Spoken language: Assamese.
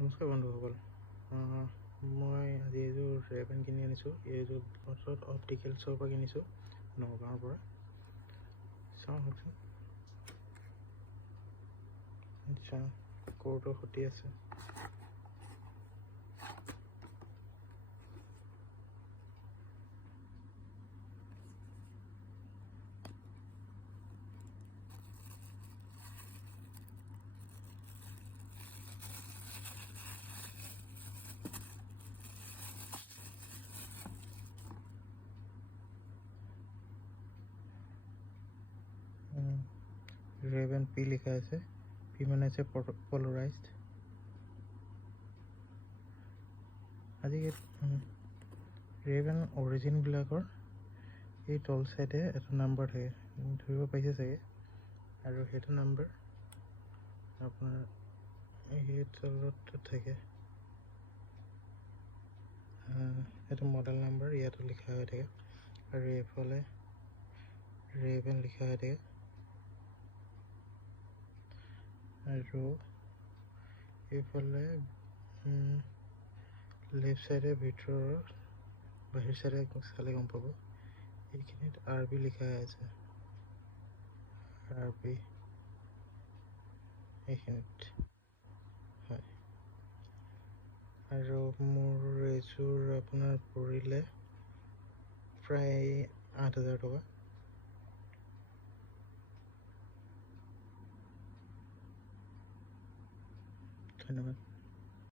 নমস্কাৰ বন্ধুসকল, মই আজি এযোৰ ৰেবেন কিনি আনিছোঁ। এইযোৰ অপ্টিকেলছৰ পৰা কিনিছোঁ, নগাঁৱৰ পৰা। চাওঁ আহকচোন। আচ্ছা, কোডৰ সৈতে আছে। ৰেবেন পি লিখা আছে। পি মানে আছে পলাৰাইজড। আজিকালি ৰেবেন অৰিজিনবিলাকৰ এই তল চাইডে এটা নাম্বাৰ থাকে, ধৰিব পাইছে চাগে। আৰু সেইটো নাম্বাৰ আপোনাৰ এই তলত থাকে। এইটো মডেল নাম্বাৰ ইয়াতো লিখা হৈ থাকে। আৰু এইফালে ৰেবেন লিখা হৈ থাকে। আৰু এইফালে লেফ্ট চাইডে ভিতৰৰ বাহিৰ চাইডে চালে গম পাব, এইখিনিত RB লিখা আছে। RB এইখিনিত হয়। আৰু মোৰ এইযোৰ আপোনাৰ পৰিলে প্ৰায় 8,000 টকা। ধন্যবাদ।